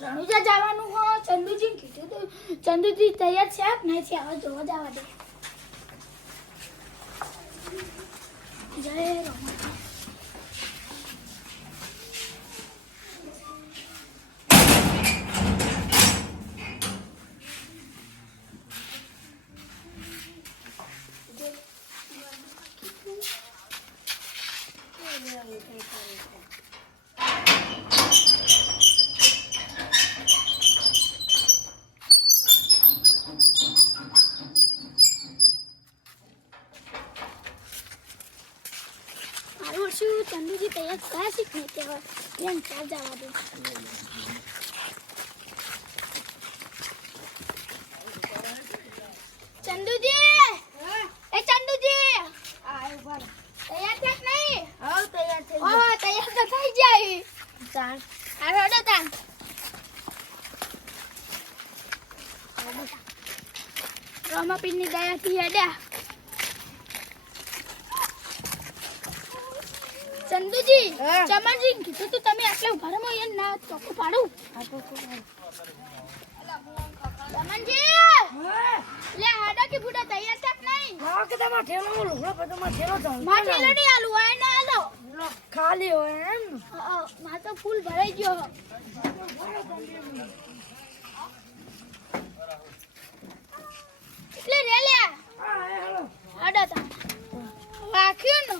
રણુજા જવાનું હો ચંદુજી કીધું તો ચંદુજી તૈયાર છે નહીં છે હવે જોવા જવા દે જય રમા चंदूजी तैयार क्या सीखने के और ये क्या जवा दो चंदूजी ए चंदूजी आए ऊपर तैयार थे नहीं हां तैयार थे हां तैयार तो થઈ જાય ચાલ આ રોડો તા રોમા પિનની દયાથી હેડ્યા चंदूजी चमनजी કીધું તો તમે આટલે ઉભા રહો યાર ના ચોકો પાડું ચમનજી લે હાડા કે બુડા તૈયાર થાક નહીં હા કે તમાર ઠેલો લુગડો પર તમાર ઠેલો ચાલ માં ઠેલો નહીં આલુ હોય ના આલો ખાલી હોય એમ માં તો ફૂલ ભરાઈ ગયો એટલે રે લે હા હેલો હાડા તા વાખ્યું ને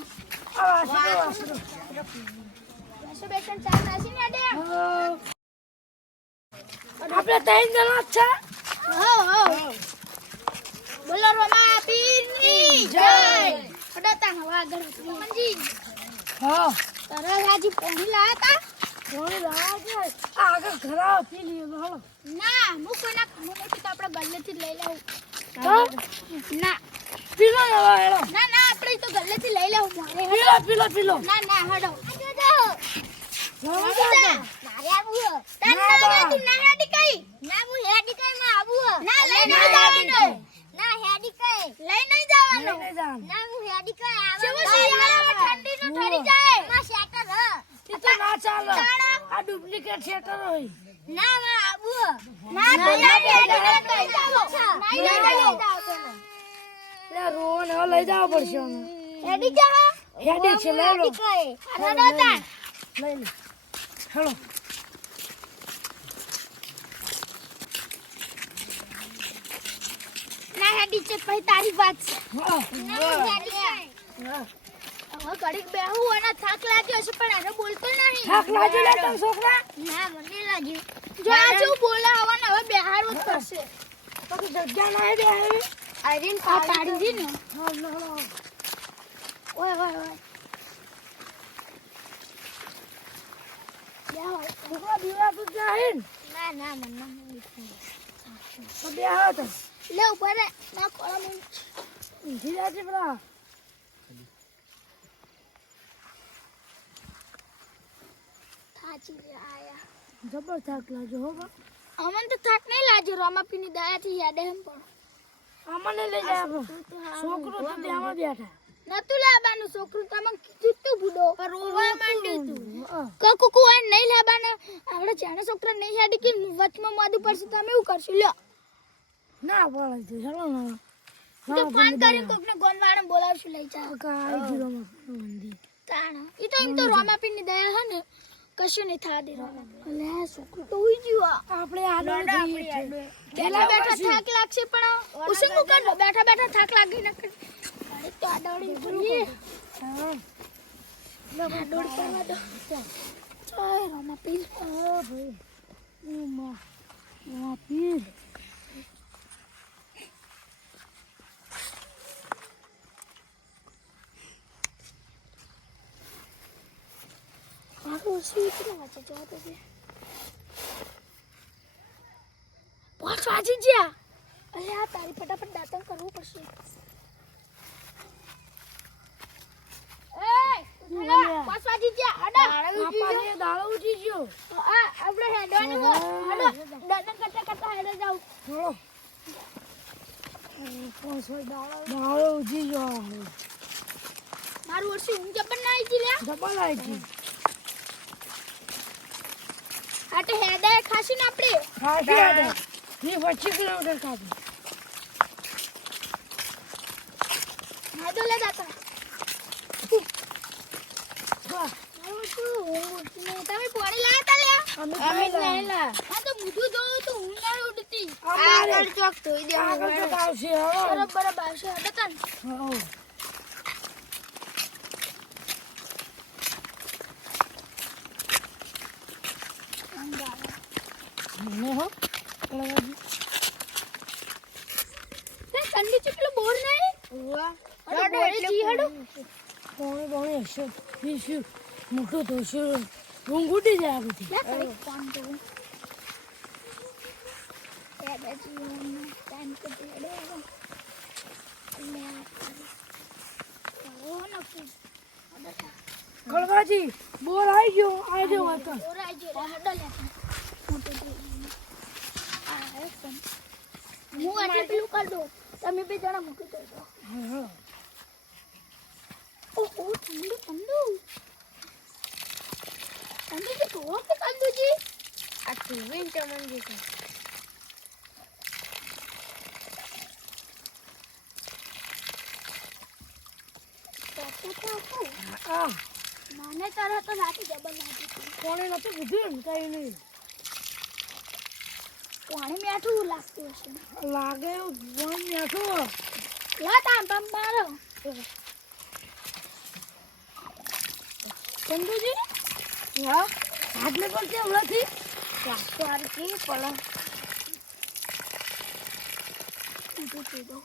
બેસન ચા નાસી ને આડે આપણે ત્રણ જણા છે હો બોલો રોમા પીરની જય અડતા હવા આગળ મંજી હા તારા રાજી પોણી લાયા તા આગળ ઘરા પી લીયો હાલો ના હું કોઈના ખાનું નથી તો આપણે ગલ્લેથી લઈ લેવું ના પીલો હેડો ના ના આપણે તો ગલ્લેથી લઈ લેવું પીલો ના ના હેડો મારે આવું તન ના તું ના હેડી કઈ ના હું હેડી કઈ માં આવું ના લઈ નહીં જવાનું ના હેડી કઈ લઈ નહીં જવાનું ના હું હેડી કઈ આવે ચેવો શિયાળામાં ઠંડી નો ઠરી જાય માં શેટર હ ઈ તો ના ચાલે આ ડુપ્લિકેટ શેટર હોય ના માં આવું ના તો હેડી કઈ જાવ નહીં લઈ જાવ લે રોન હવે લઈ જાવ પડશે હેડી જા હેડી છે લઈ લો અરે તા લઈ લે હેલો ના હેડી છે પછી તારી વાત છે હા હવે ઘડીક બેહું અને થાક લાગ્યો છે પણ આને બોલતો નહીં થાક લાગ્યો લે તમ છોકરા ના મને લાગ્યું જો આ જો બોલા હવાને હવે બેહારવું જ પડશે પછી જગ્યા ના બેહારવી આઈરીન પાડી દી ને હા ઓય યાર ભૂખા દીવા તો જાહીન ના ના મને તો બેહા તો લે ઉપર ના કોળા મુ ધીરા છે બરા થાચી આયા જબર થાક લાગ્યો હો બા અમન તો થાક નહીં લાગ્યો રોમાપીની દયાથી યાદ એમ પણ અમને લઈ જાય છોકરો તો ત્યાં બેઠા નતું લાબાનું છોકરું તમે કીધું તું બુડો પર રોવા માંડ્યું તું કકુ આ નહીં લાબાને આપણે જાણે છોકરા નહીં હેડી કે વચમાં મોદું પડશે તમે એવું કરશો લ્યો ના બોલે છે ચલો ના તો ફોન કરી કોકને ગોનવાળા બોલાવશું લઈ જાવ કાઈ જીરો મંદી તાણા ઈ તો એમ તો રોમાપીની દયા હે ને કશું નહીં થા દે લે છોકરું તો ઉઈ ગયો આપણે આડો પેલા બેઠા થાક લાગશે પણ ઉસે મુકન બેઠા બેઠા થાક લાગી ન તો આડોડી પડી હા આડોડી કરવા દો ચાય રોમાપી ઓ ભાઈ રોમાપી આવો સીટ ના છે જો તો બે પાંચ વાગી ગયા અરે આ તારી ફટાફટ દાંતણ કરવું પડશે પાંચ વાગી ગયા હડા દાળો ઉઠી ગયો આ આપણે હેડવાનું હડા દાંતણ કરતા કરતા હેડે જાવ ચલો પાંચ દાળો ઉઠી ગયો મારું વર્ષે ઊંઘ જબર ના આવી લે જબર આવી આટે હેડે ખાસી ને આપણે ખાસી આડે 25 કિલોમીટર કાઢી હા તો લે દાતા વાહ તમે પોણી લાયા તા લે અમે લાયેલા હા તો મુઠું જોઉં તો હું ના ઉડતી આગળ ચોક ધોઈ દે આગળ ચોક આવશે બરાબર આવશે હતા તન હો મને હો તે કંડી ચકલો બોર નહીં ઓવા અરે એટલે જી હડો કોણ હશે પીશું મુઠું ધોશે ઊંઘ ઉડી જાય બધી લે કરી કોણ તો એ બેજી ટાઈમ કે દેડે લે ઓ નકી ગળવાજી બોર આવી ગયો હતો બોર આવી ગયો હડો લે હું આટલે પેલું કર દો તમે બે જણા મૂકી દો હા ઓહો ઠંડુ ઠંડુ તો કે કંદુજી આ ટીવી ચમન જે છે આ મને તારા તો લાગી જબર લાગી કોણે નતું કીધું ને કઈ નહીં પાણી મીઠું લાગતું હશે લાગે પાણી મીઠું લા તામ પમ મારો ચંદુજી હા હાથને પણ કેમ નથી ચાર કે પલા ઉઠી દો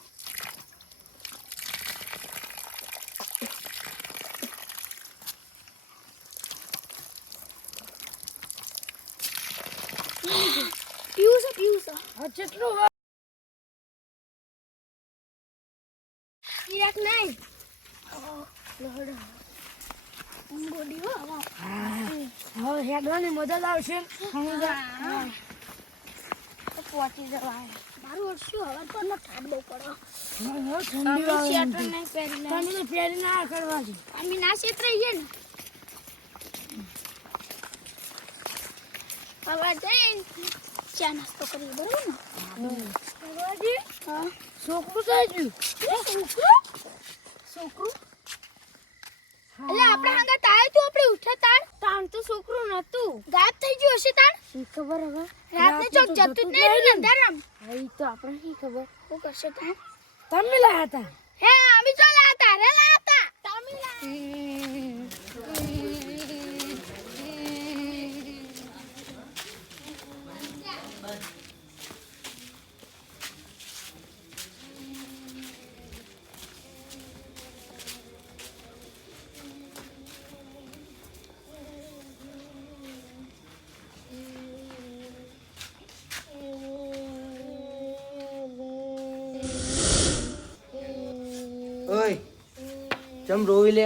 પીવું હા કેટલું ઈરાક નહીં લહડ ઊંઘોડી હો હા હેડવાની મદદ આવશે પહોંચી જવાય મારું શું હવા પર નો ઠાડ બહુ પડો ઠંડી સ્વેટર નહીં પહેરી ના કરવાથી અમે ના છેતરાઈએ ને હવે જઈને ચા નાસ્તો કરી બરોબર ને ભગવાજી હા છોકરું થઈ ગયું છોકરું એટલે આપણે હાંગા તાય તું આપણે ઉઠે તાણ તો છોકરું નતું ગાયબ થઈ ગયું હશે તાણ ખબર હવે રાતને ચોક જતું જ નહીં અંધારામ હા ઈ તો આપણે શી ખબર શું કરશે તાણ તમે લાયા હતા હે અમે તો લાયા હતા રે લાયા હતા તમે ઓય ચમ રોવી લે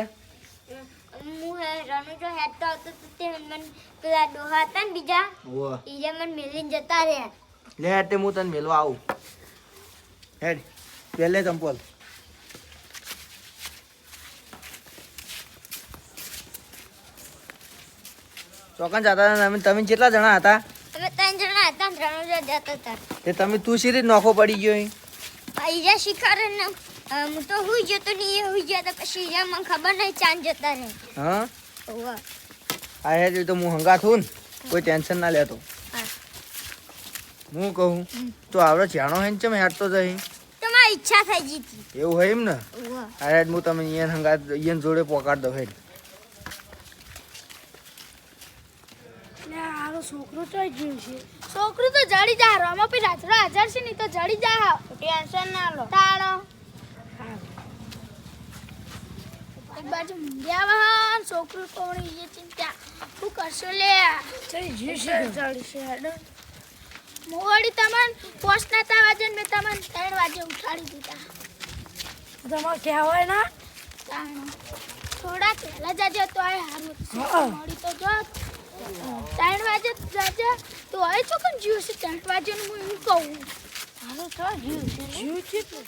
હું રનુ જો હેડતો હતો તો તે મને પેલા ડોહા હતા ને બીજા ઓ ઈ મને મેલીને જતા રહ્યા લે તે હું તને મેલવા આવું હેડ પહેલે ચંપલ ચોકન જતા હતા તમે કેટલા જણા હતા અમે 3 જણા હતા ને રનુ જો જતા હતા તે તમે તું શી રીતે નોખો પડી ગયો અહીં ઈજા શિકાર ને હું તો હુઈ જતો નહીં હુઈ ગયા તો પછી ઈજા મને ખબર નહીં ચાંદ જતા રહે હા ઓવા આ હેડ તો હું હંગા થું ને કોઈ ટેન્શન ના લેતો હા હું કહું તો આવડે જાણો હે ને ચમ હેડતો જઈ તમારી ઈચ્છા થઈ જીતી એવું હોય એમ ને ઓવા આ હેડ હું તમે ઈયન હંગા ઈયન જોડે પોકાડ દઉં હેડ છોકરો તો ગયું છે છોકરું તો જડી જા રમા પી રાત્રા હાજર છે નહીં તો જડી જા ટેન્શન ના લો તાળો એક બાજુ મુંગ્યા છોકરું કોણી એ ચિંતા હું કરશો લે જઈ જશે જડી છે હેડો મોડી તમન પોસ્ટના તા વાજન મે તમન 3 વાગે ઉઠાડી દીધા તમાર કહેવાય ના થોડા પહેલા જાજે તો આ હારું મોડી તો જો 3 વાગે જાજે તો આય છો કોણ જીવ છે 3 વાગે નું હું કહું હાલો તો જીવ છે તો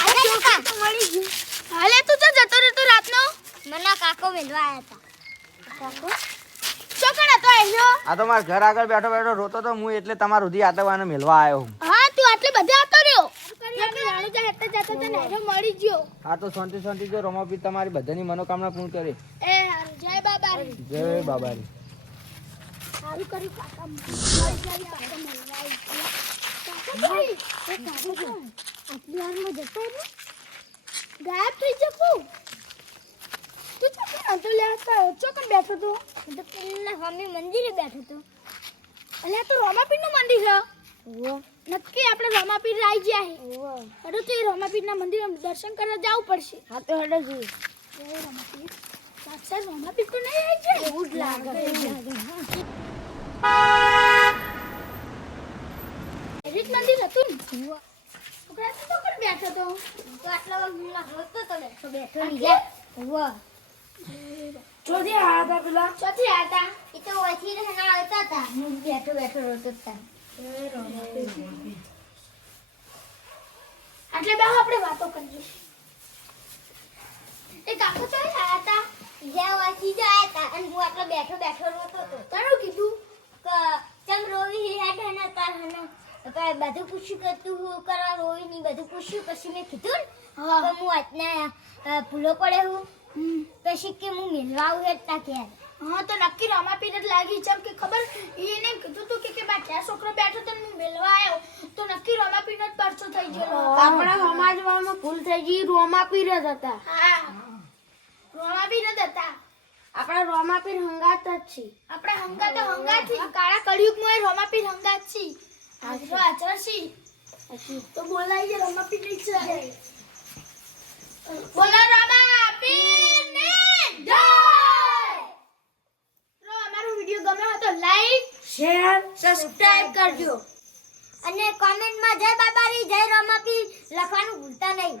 અરે કાકા તો મળી ગયું હાલે તું તો જતો રહેતો રાતનો મને કાકો મેલવા આયા હતા કાકો ચોકણ હતો આવ્યો. આ તો મારા ઘર આગળ બેઠો બેઠો રોતો તો હું એટલે તમારા સુધી આતવાને મેલવા આવ્યો હું. હા તું આટલે બધે આવતો રહ્યો. રાણુ જા હેતા જાતો તો નેરો મળી ગયો. આ તો શાંતિ શાંતિ જો રમાપીર તમારી બધાની મનોકામના પૂર્ણ કરે. એ હારું જય બાબા રે. જય બાબારી. હારું કર્યું કાકા. મારી જારી કાકા મળવા આવી. કાકા ભાઈ એ કાકા ભાઈ આટલી વારમાં જતા રહે ગાયબ થઈ જકું. તું તો ક્યાં હતો લે આ ચોકન બેઠો તો. તો પેલા મમ્મી મંદિરે બેઠો તો. અલ્યા તો રોમાપીરનું મંદિર છે. ઓવો નક્કી આપણે રોમાપીર આવી ગયા હે. ઓવો હેડો તો એ રોમાપીરના મંદિરે દર્શન કરવા જવું પડશે. હા તો હેડો જી જય રોમાપીર. સાક્ષાત રોમાપીર તો નહીં આવી જાય. એવું જ લાગે એરિત મંદિર હતું ને. છોકરા તો કોણ બેઠો તો. તો આટલા વાગ્યા રોતો તો બેઠો નહીં જા ઓવો ચોથી આયા હતા પેલા. ચોથી આયા હતા. એ તો ઓછી રહેના આવતા હતા હું બેઠો બેઠો રોતો હતા આટલે બે આપણે વાતો કરીએ. એ કાકો તો આયા હતા. જ્યાં ઓછી જ આવ્યા હતા અને હું આટલો બેઠો બેઠો રોતો હતો તારું કીધું કે ચમ રોવી હેડ હને તાર હને પછી બધું પૂછ્યું કે તું હું કરવા રોવી નહીં બધું પૂછ્યું પછી મેં કીધું ને હા. કે હું આજના ભૂલો પડે હું પછી કે હું મિલવા આવું હેડતા કે હા તો નક્કી રોમાપીર જ લાગી જેમ કે ખબર એને કીધું તું કે બાકી છોકરો બેઠો તો હું મેલવા આવ્યો તો નક્કી રોમાપીરનો જ પરચો થઈ ગયો. આપણા સમાજમાં ભૂલ થઈ ગઈ રોમાપીર જ હતા હા રોમાપીર જ હતા. આપણા રોમાપીર હંગાત જ છે આપણા હંગા તો હંગા છે. કાળા કળિયુગમાં એ રોમાપીર હંગા છે. આજરો હાજર છે તો બોલાઈએ રોમાપીર ની છે. બોલો રોમાપીર ની જય. તો અમારો વિડિયો ગમ્યો હોય તો લાઈક શેર સબસ્ક્રાઇબ કરજો અને કોમેન્ટમાં જય બાબારી જય રોમાપીર લખવાનું ભૂલતા નહીં.